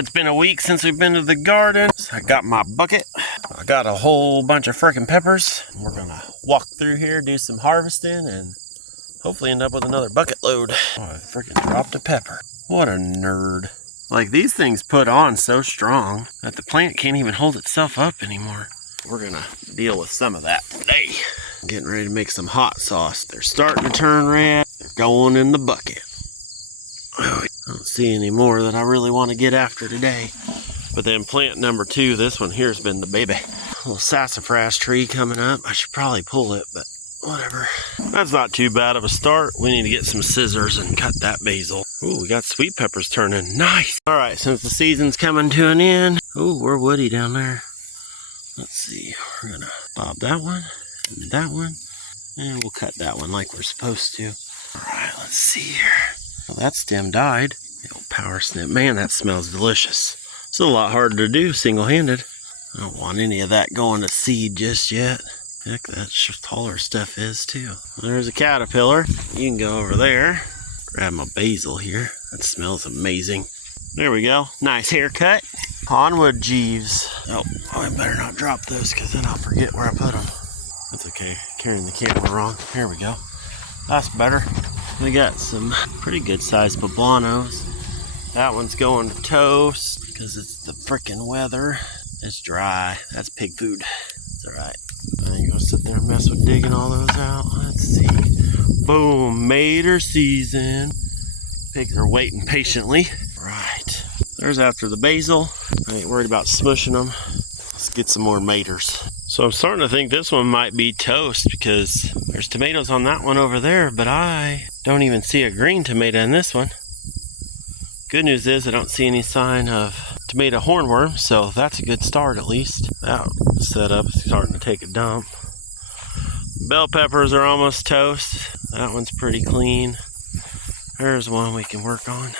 It's been a week since we've been to the garden. So I got my bucket. I got a whole bunch of frickin' peppers. We're gonna walk through here, do some harvesting, and hopefully end up with another bucket load. Oh, I frickin' dropped a pepper. What a nerd. Like, these things put on so strong that the plant can't even hold itself up anymore. We're gonna deal with some of that today. I'm getting ready to make some hot sauce. They're starting to turn red. They're going in the bucket. Oh, I don't see any more that I really want to get after today. But then plant number 2, this one here's been the baby. A little sassafras tree coming up. I should probably pull it, but whatever. That's not too bad of a start. We need to get some scissors and cut that basil. Ooh, we got sweet peppers turning. Nice. All right, since the season's coming to an end. Ooh, we're woody down there. Let's see. We're gonna bob that one and that one. And we'll cut that one like we're supposed to. All right, let's see here. Well, that stem died. The old power snip. Man, that smells delicious. It's a lot harder to do single-handed. I don't want any of that going to seed just yet. Heck, that taller stuff is too. There's a caterpillar. You can go over there. Grab my basil here. That smells amazing. There we go. Nice haircut. Onwood Jeeves. Oh, I better not drop those because then I'll forget where I put them. That's okay. Carrying the camera wrong. Here we go. That's better. We got some pretty good sized poblanos. That one's going to toast because it's the frickin' weather. It's dry. That's pig food. It's alright. I ain't gonna sit there and mess with digging all those out. Let's see. Boom. Mater season. Pigs are waiting patiently. Right. There's after the basil. I ain't worried about smushing them. Let's get some more maters. So I'm starting to think this one might be toast because there's tomatoes on that one over there, but I don't even see a green tomato in this one. Good news is I don't see any sign of tomato hornworm, so that's a good start at least. That setup is starting to take a dump. Bell peppers are almost toast. That one's pretty clean. There's one we can work on.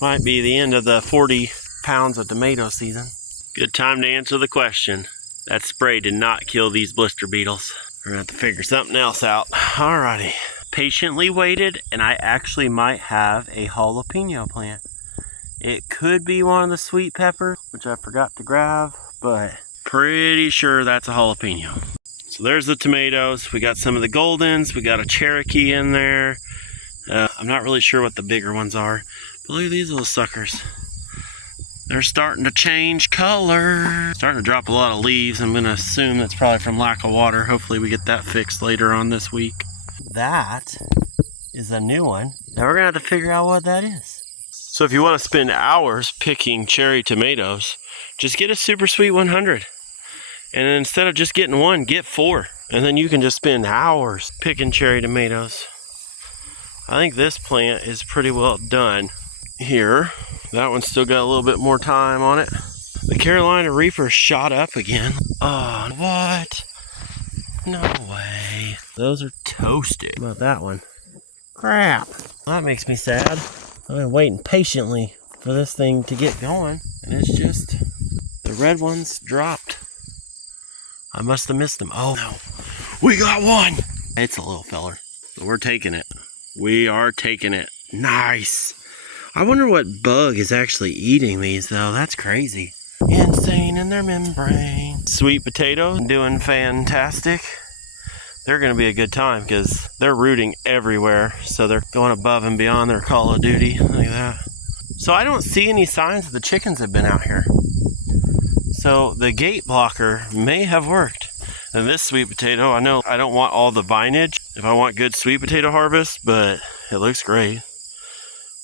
Might be the end of the 40 pounds of tomato season. Good time to answer the question. That spray did not kill these blister beetles. We're gonna have to figure something else out. Alrighty. Patiently waited, and I actually might have a jalapeno plant. It could be one of the sweet peppers, which I forgot to grab, but pretty sure that's a jalapeno. So there's the tomatoes. We got some of the Goldens. We got a Cherokee in there. I'm not really sure what the bigger ones are, but look at these little suckers. They're starting to change color. Starting to drop a lot of leaves. I'm gonna assume that's probably from lack of water. Hopefully we get that fixed later on this week. That is a new one. Now we're gonna have to figure out what that is. So if you want to spend hours picking cherry tomatoes, just get a Super Sweet 100. And then instead of just getting one, get 4. And then you can just spend hours picking cherry tomatoes. I think this plant is pretty well done here. That one's still got a little bit more time on it. The Carolina Reaper shot up again. Oh, what? No way. Those are toasted. How about that one? Crap. That makes me sad. I've been waiting patiently for this thing to get going, and it's just, the red ones dropped. I must have missed them. Oh no, we got one. It's a little feller, so we're taking it. We are taking it. Nice. I wonder what bug is actually eating these though. That's crazy. Insane in their membrane. Sweet potato doing fantastic. They're going to be a good time because they're rooting everywhere. So they're going above and beyond their Call of Duty. Look at that. So I don't see any signs that the chickens have been out here. So the gate blocker may have worked. And this sweet potato, I know I don't want all the vinage if I want good sweet potato harvest, but it looks great.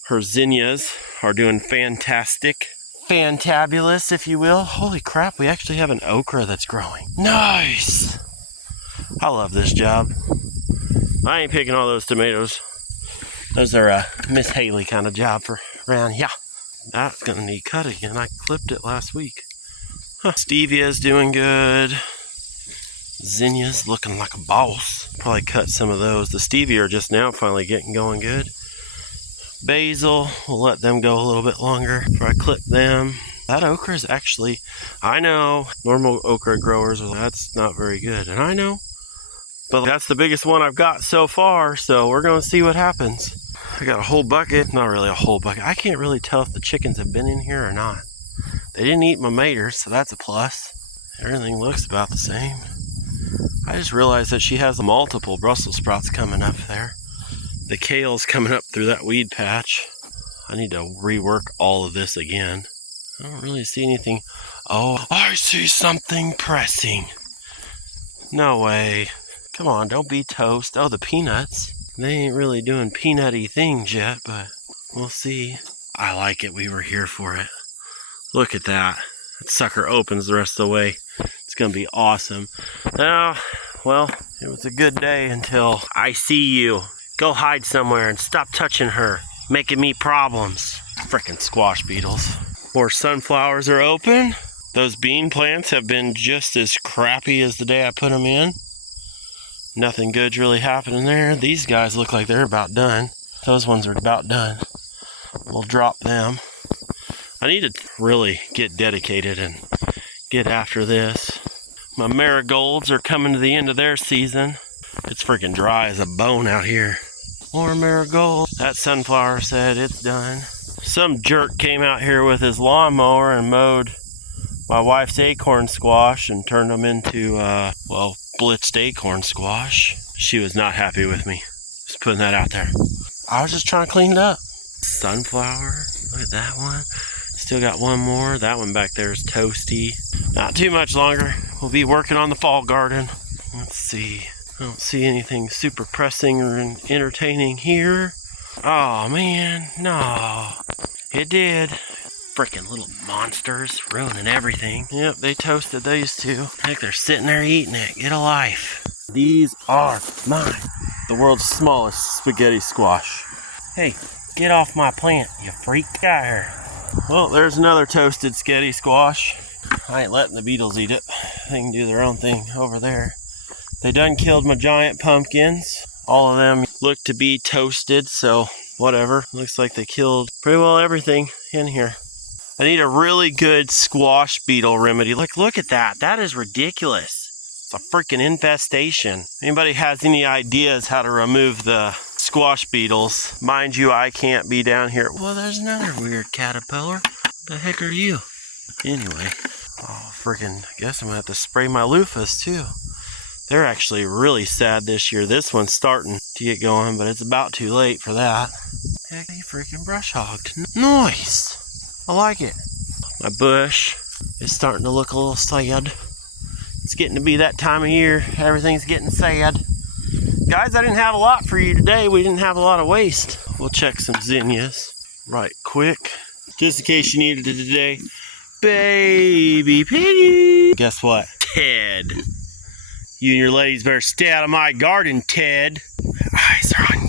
Her zinnias are doing fantastic. Fantabulous, if you will. Holy crap, we actually have an okra that's growing. Nice! I love this job. I ain't picking all those tomatoes. Those are a Miss Haley kind of job for around here. That's gonna need cut again. I clipped it last week. Stevia's doing good. Zinnia's looking like a boss. Probably cut some of those. The stevia are just now finally getting going good. Basil, we'll let them go a little bit longer before I clip them. That okra is actually, I know, normal okra growers, that's not very good. And I know, but that's the biggest one I've got so far, so we're going to see what happens. I got a whole bucket, not really a whole bucket. I can't really tell if the chickens have been in here or not. They didn't eat my maters, so that's a plus. Everything looks about the same. I just realized that she has multiple Brussels sprouts coming up there. The kale's coming up through that weed patch. I need to rework all of this again. I don't really see anything. Oh, I see something pressing. No way. Come on, don't be toast. Oh, the peanuts. They ain't really doing peanutty things yet, but we'll see. I like it. We were here for it. Look at that. That sucker opens the rest of the way. It's going to be awesome. Now, well, it was a good day until I see you. Go hide somewhere and stop touching her. Making me problems. Frickin' squash beetles. More sunflowers are open. Those bean plants have been just as crappy as the day I put them in. Nothing good's really happening there. These guys look like they're about done. Those ones are about done. We'll drop them. I need to really get dedicated and get after this. My marigolds are coming to the end of their season. It's freaking dry as a bone out here. More marigolds. That sunflower said it's done. Some jerk came out here with his lawnmower and mowed my wife's acorn squash and turned them into, well, blitzed acorn squash. She was not happy with me. Just putting that out there. I was just trying to clean it up. Sunflower. Look at that one. Still got one more. That one back there is toasty. Not too much longer. We'll be working on the fall garden. Let's see. I don't see anything super pressing or entertaining here. Oh man, no. It did. Freaking little monsters ruining everything. Yep, they toasted these two. Heck, they're sitting there eating it. Get a life. These are mine. The world's smallest spaghetti squash. Hey, get off my plant, you freak. Got her. Well, there's another toasted sketty squash. I ain't letting the beetles eat it. They can do their own thing over there. They done killed my giant pumpkins. All of them look to be toasted, so whatever. Looks like they killed pretty well everything in here. I need a really good squash beetle remedy. Look at that. That is ridiculous. It's a freaking infestation. Anybody has any ideas how to remove the squash beetles? Mind you, I can't be down here. Well, there's another weird caterpillar. What the heck are you? Anyway. Oh, freaking, I guess I'm going to have to spray my loofahs too. They're actually really sad this year. This one's starting to get going, but it's about too late for that. Heck, he freaking brush hogged. Nice. I like it. My bush is starting to look a little sad. It's getting to be that time of year. Everything's getting sad. Guys, I didn't have a lot for you today. We didn't have a lot of waste. We'll check some zinnias right quick. Just in case you needed it today. Baby piggy. Guess what? Ted. You and your ladies better stay out of my garden, Ted. Eyes are on